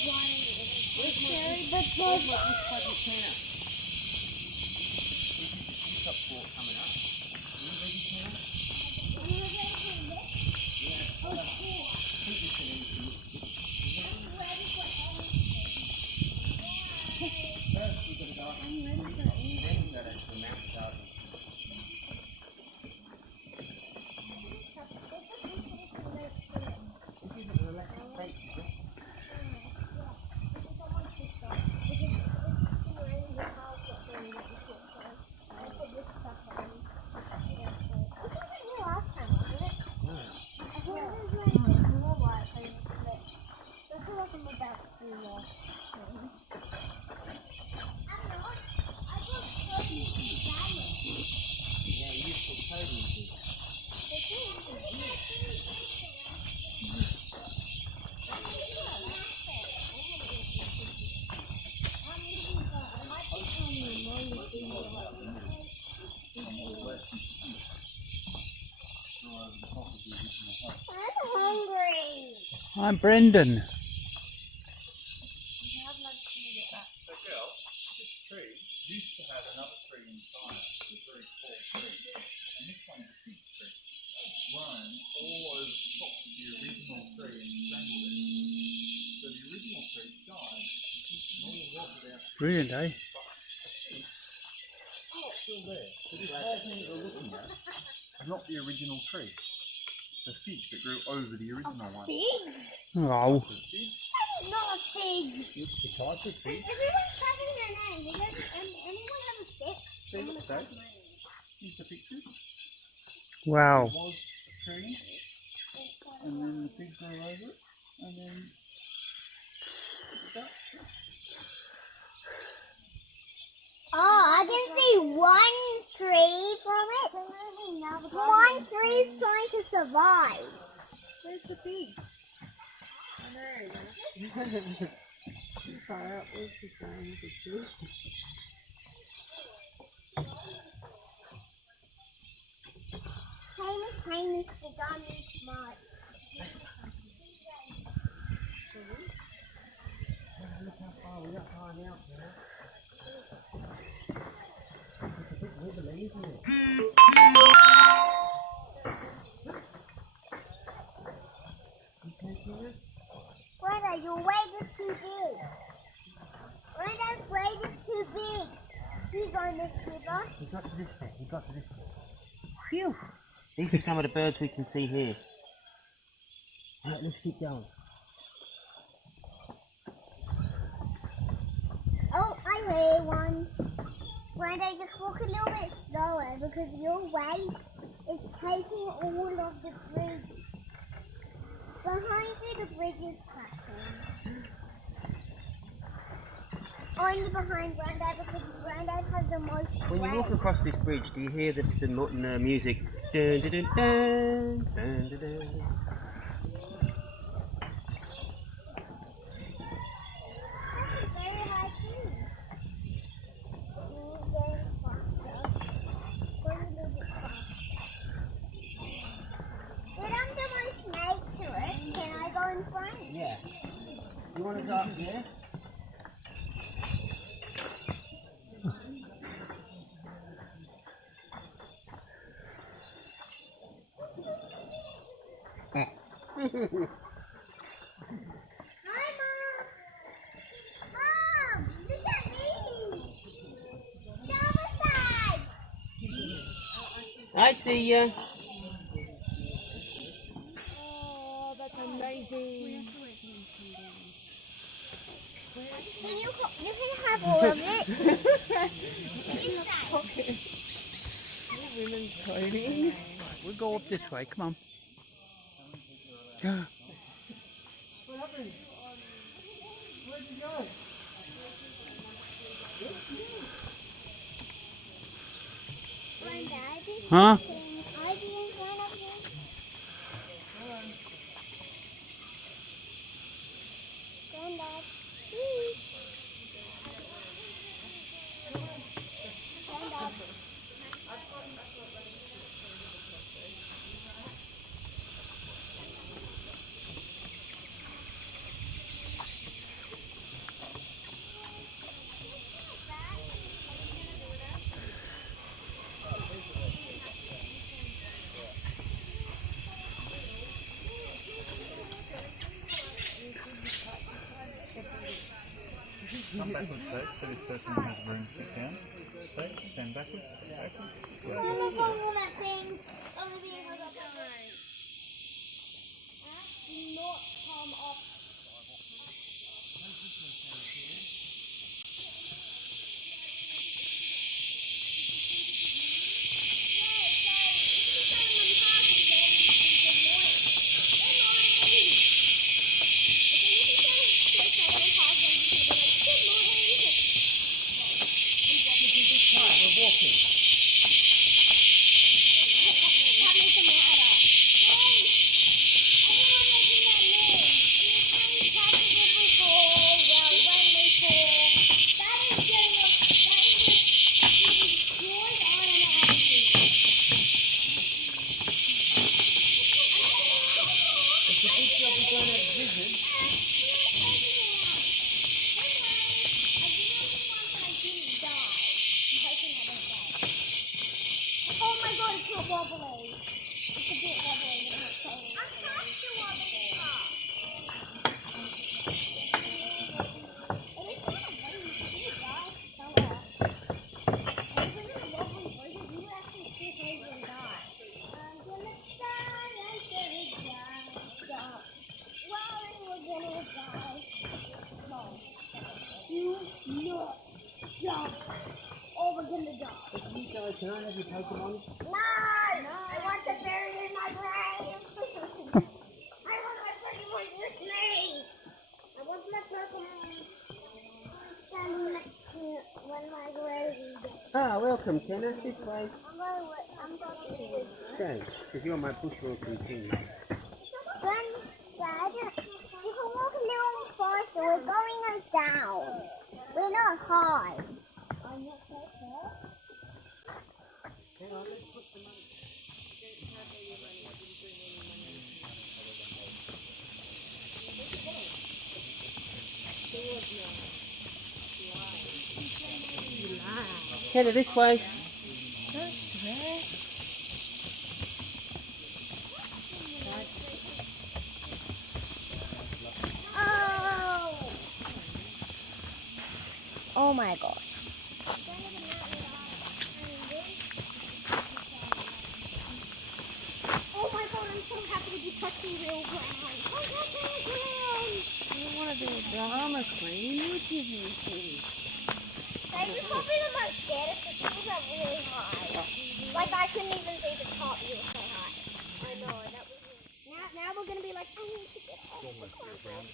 Cherry, but so Where's my bloody Tina? This is the top sport coming up. Are you ready, Tina? Yeah. I think you can eat it. First, we've got to go up. Then we go to the mountain garden. This is an electric bench, is it? Yeah, you used to put Toby into it. I'm hungry. I'm Brendan. So girl, this tree used to have another tree inside it, a very tall tree, and this one is a big tree. It's grown all over the top of the original tree and strangled it. So the original tree died, and all the rock about Brilliant, eh? it's still there. So this whole thing that we're looking at is not the original tree. It's a fig that grew over the original one. Fig? Oh. It's a fig. That is not a fig. It's a type of fig. Everyone's having their name. Anyone have a stick? See what it says? Here's the pictures. Wow. It was a tree, and then the fig grew over it, and then Oh, I can see one tree from it. One tree is trying to survive. Where's the pigs? I know. Too far out. Where's the phone? Hamish, the gun is smart. Look how far we got time out now. It's a bit wibbly, isn't it? You can't hear it? Brenda, your weight is too big. Brenda's weight is too big. He's on this river. He got to this bit, he got to this bit. Phew! These are some of the birds we can see here. Right, let's keep going. Oh, I hear one. Brenda, just walk a little bit slower because your weight is taking all of the bridges. Behind you, the bridge is crashing. Only behind Granddad because Granddad has the most When you weight. walk across this bridge, do you hear the music? Dun, dun, dun, dun, dun, dun, dun. That's very high too. Very faster. Go a little bit faster. Did under my snake to it? Can I go in front? Yeah. You want to go up there? Hi, Mom! Mom! Look at me! The other side! I see ya. Oh, that's amazing. You can have all of it. Pocket. Women's clothing. We'll go up this way, come on. what happened? Where'd you go? Granddad, Huh? can I be in front of you? Granddad. Please. Granddad. Come backwards, so this person has room to sit down. So stand backwards, backwards. Good. I look on that thing. Do not come up. Oh my god, it's not wobbly. It's a bit wobbly. I'm past the wobbly part. It is kind of funny. You guys fell off. And if we're in a wobbly version, you actually slip over and die. I'm gonna die, I'm gonna die. Well, we're gonna die. No. Do not jump. Or we're gonna die. You guys, can I have your Pokemon? No! I want the berry in my grave! I want my Pokemon with me! I want my Pokemon standing next to one of my graves. Ah, welcome, Kenna. This way. I'm going to do this. Thanks, because you're my bush will continue. Then, Dad, you can walk a little faster. We're going down. We're not high. I'm not so sure. Hang on, let's put some money. Kenna, this way. Don't swear. Oh! Oh my gosh. Oh my god, I'm so happy to be touching real ground. I'm touching the ground! You don't want to be a drama queen, would you, Vicky? You're probably the most scared because she was up really high. Like I couldn't even see the top, you were so high. I know, that was now we're gonna be like, I need to get off the ground.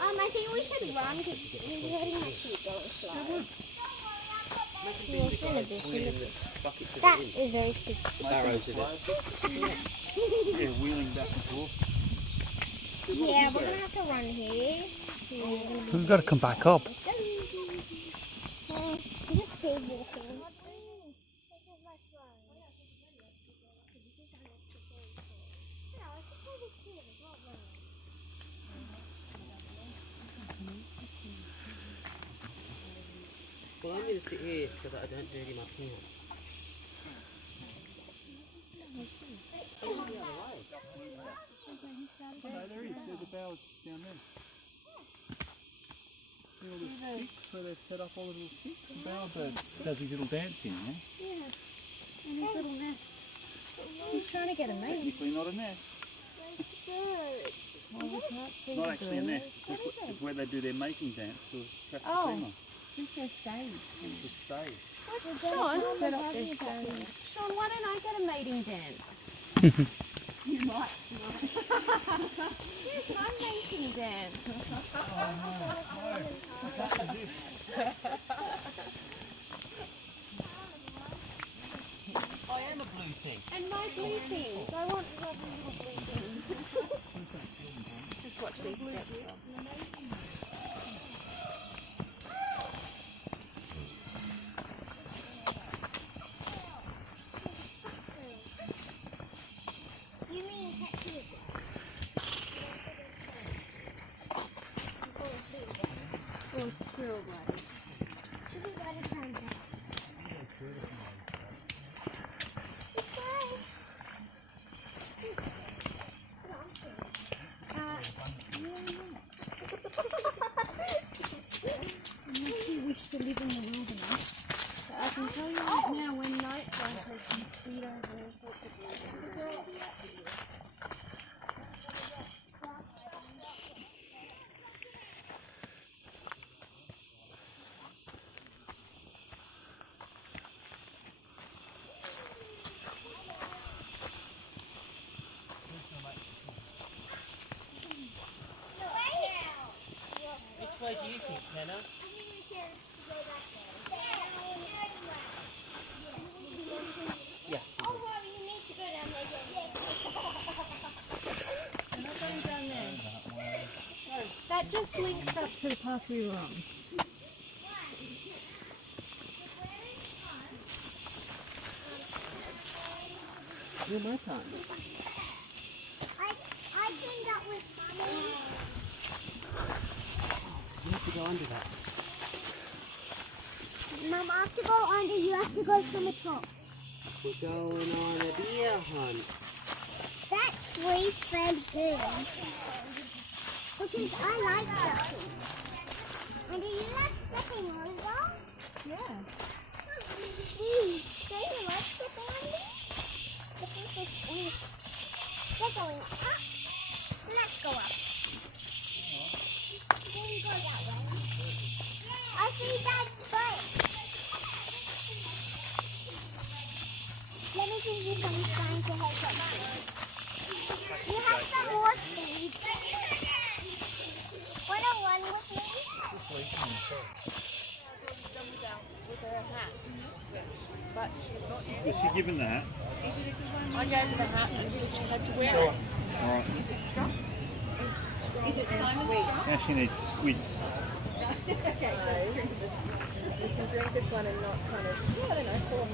I think we should run because we're hurting my feet going slow. That is very stupid. Barrows in it. Yeah, wheeling back and forth. Yeah, we're gonna have to run here. We've got to come back up. Just speed walking. Well, I'm going to sit here so that I don't dirty my pants. Oh, the other way. No, there is. There's a bowers down there. See all the sticks where they've set up all the little sticks? The bowerbird does his little dance in there. Yeah. And his little nest. He's trying to get a mate. Technically not a nest. Well, we can't see It's not the actually a bird. nest. It's, just, it's where they do their mating dance to attract Oh. the female. Who's their stage? To stay. Sean, set up their stage. Sean, why don't I get a mating dance? You might. Yes, I'm mating dance. Oh no, what is this? I am a blue thing. And my blue things. I want lovely little blue things. Just watch these steps. You mean tattoo? Or squirrel blades. Should we go to town now? Anna? Yeah. Oh, well, you need to go down there. We're not going down there. No, that just links up to the path we were on. You're my son. I think that was funny. You have to go under that. Mum, I have to go under, you have to go from the top. We're going on a deer hunt. That way felt good. Because I like stepping. And do you like stepping over? Yeah. Please, do you like stepping under? They're going up. Let's go up. Then go that way. I see Dad's foot. Let me see if you can find your head up. You have some more speed. Wanna run with me? With her hat. But she's not using Was she given that? I gave her the hat and she had to wear it. Alright. Is it Simon's? Now she needs squids. Okay, so you can drink this one and not kind of, I don't know, fall